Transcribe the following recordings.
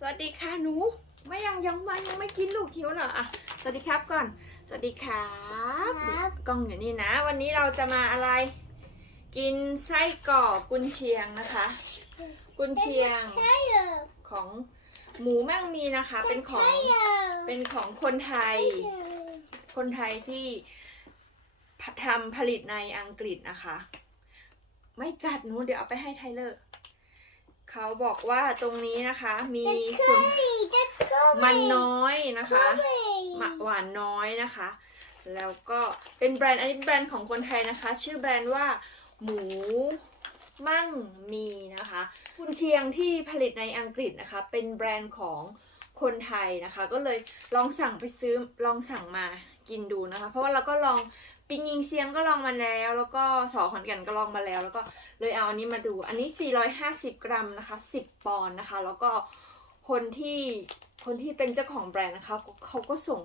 สวัสดีค่ะหนู ไม่ยังยังมายังไม่กินลูกหิวเหรออะสวัสดีครับก่อน สวัสดีครับครับ กล้องอยู่นี่นะ วันนี้เราจะมาอะไร กินไส้กรอกกุนเชียงนะคะ กุนเชียงใช่เหรอของหมูแม่งมีนะคะ เป็นของใช่เหรอเป็นของคนไทย คนไทยที่ทำผลิตในอังกฤษนะคะ ไม่กัดหนูเดี๋ยวเอาไปให้ไทเลอร์ เขาบอกว่าตรงนี้นะคะ มีส่วนจะก็มันน้อยนะคะไม่มะหวานน้อยนะคะ แล้วก็เป็นแบรนด์อันนี้เป็นแบรนด์ของคนไทยนะคะ ชื่อแบรนด์ว่าหมูมั่งมีนะคะ คุณเชียงที่ผลิตในอังกฤษนะคะ เป็นแบรนด์ของคนไทยนะคะ ก็เลยลองสั่งไปซื้อลองสั่งมากินดูนะคะ เพราะว่าเราก็ลอง ปิงยิงเซียงก็ลองมาแล้ว แล้วก็สอขอนแก่นก็ลองมาแล้ว แล้วก็เลยเอาอันนี้มาดู อันนี้ 450 กรัมนะคะ 10 ปอนด์นะคะ แล้วก็คนที่คนที่เป็นเจ้าของแบรนด์นะคะ เขาเขาก็ส่ง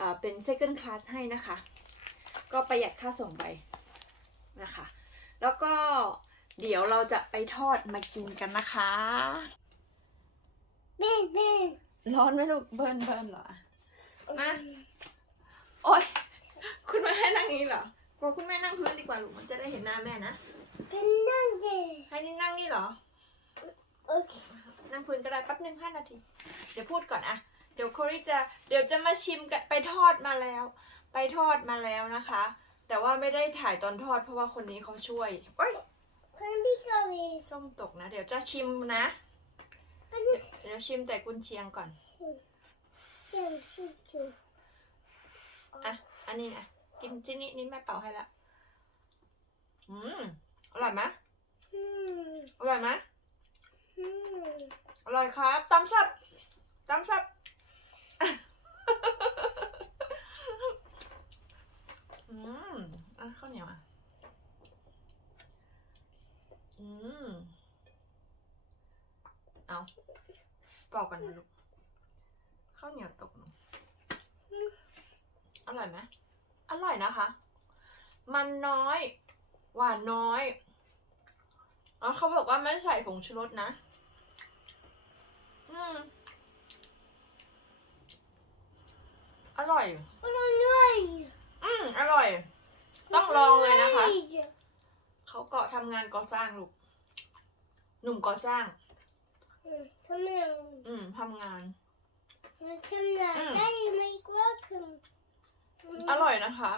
อ่าเป็น second class ให้นะคะ ก็ประหยัดค่าส่งไปนะคะ แล้วก็เดี๋ยวเราจะไปทอดมากินกันนะคะเบ้นเบ้นร้อนไหมลูกเบิร์นเบิร์นเหรอ มา โอ๊ย คุณแม่ให้นั่งนี้เหรอขอคุณแม่นั่งพื้นดีกว่าลูกมันจะได้เห็นหน้าแม่นะเป็นนั่งเดให้นี่นั่งนี่เหรอ โอเค นั่งพื้นก็ได้แป๊บหนึ่งห้านาที เดี๋ยวพูดก่อนอะเดี๋ยวโคริจะ เดี๋ยวจะมาชิมกันไปทอดมาแล้ว ไปทอดมาแล้วนะคะ แต่ว่าไม่ได้ถ่ายตอนทอดเพราะว่าคนนี้เขาช่วยโอ้ยคนที่เกาหลีส้มตกนะ เดี๋ยวจะชิมนะมันเดี๋ยวชิมแต่กุนเชียงก่อนเสียงสุดจุดอะ อันนี้นะกินที่นี่นี่แม่เป่าให้ละอืมอร่อยไหมอืมอร่อยไหมอืมอร่อยครับตำชับตำชับอืมอะข้าวเหนียวอะอืมเอาปอกกันนะลูกข้าวเหนียวตกหนู อร่อยไหมอร่อยนะคะ มันน้อย หวานน้อยอ๋อเขาบอกว่าไม่ใส่ผงชูรสนะ อืม อร่อย อร่อยด้วยอืม อร่อย ต้องลองเลยนะคะ เขาเกาะทำงานก่อสร้างลูก หนุ่มก่อสร้างอืมทำไมอืมทำงานมันทำงานอืมได้ไหมกว่าคือ อร่อยนะคะ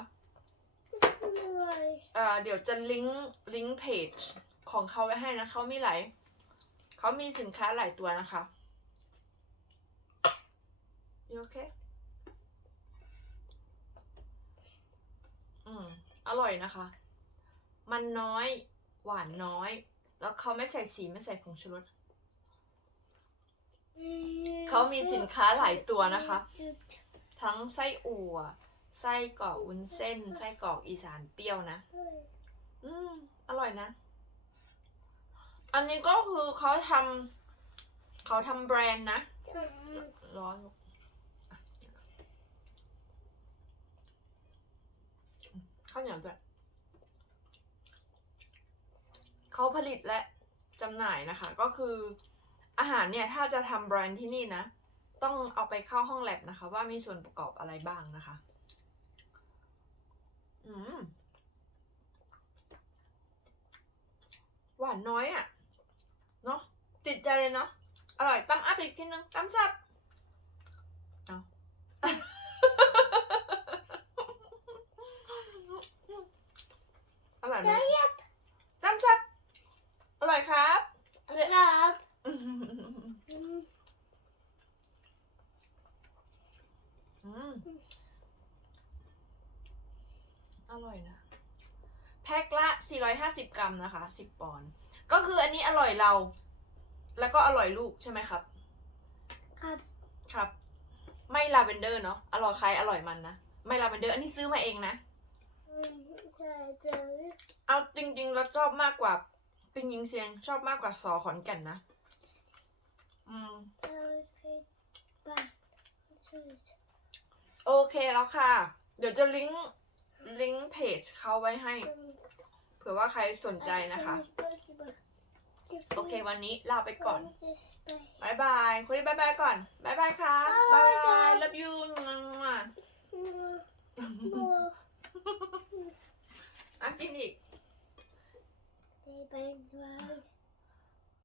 อร่อยเอ่อเดี๋ยวจะลิงก์ลิงก์เพจของเขาไว้ให้นะเขามีหลายเขามีสินค้าหลายตัวนะคะ you okay อืม อร่อยนะคะ มันน้อย หวานน้อย แล้วเขาไม่ใส่สีไม่ใส่ผงชูรสเขามีสินค้าหลายตัวนะคะ ทั้งไส้อั่ว ไส้กรอกวุ้นเส้น ไส้กรอกอีสานเปรี้ยวนะ อืม อร่อยนะ อันนี้ก็คือเขาทำเขาทำแบรนด์นะ ร้อนข้าวเหนียวด้วยเขาผลิตและจำหน่ายนะคะ ก็คืออาหารเนี่ย ถ้าจะทำแบรนด์ที่นี่นะ ต้องเอาไปเข้าห้องแลบนะคะ ว่ามีส่วนประกอบอะไรบ้างนะคะ หวานน้อยอะ่ะ เนาะติดใจเลยเนาะอร่อยตั้มอัพอีกทีนึงตั้มซับเอาอร่อยไหมซับอร่อยครับ ครับ อืม อร่อยนะ แพ็คละ 450 กรัมนะคะ 10 ปอนด์ ก็คืออันนี้อร่อยเรา แล้วก็อร่อยลูกใช่ไหมครับ ครับ ครับ ไม่ลาเวนเดอร์เนาะ อร่อยใครอร่อยมันนะ ไม่ลาเวนเดอร์ อันนี้ซื้อมาเองนะอืมใช่ใช่เอาจริงๆ แล้วชอบมากกว่าปิงยิงเซียง ชอบมากกว่าซอขอนแก่นนะ อืมโอเคไปโอเคแล้วค่ะ เดี๋ยวจะลิงก์ ลิงก์เพจเขาไว้ให้ เผื่อว่าใครสนใจนะคะ โอเค วันนี้ลาไปก่อน This way. บายบายคุณบายบายก่อนบายบายครับบ๊าบายยบายบาย love you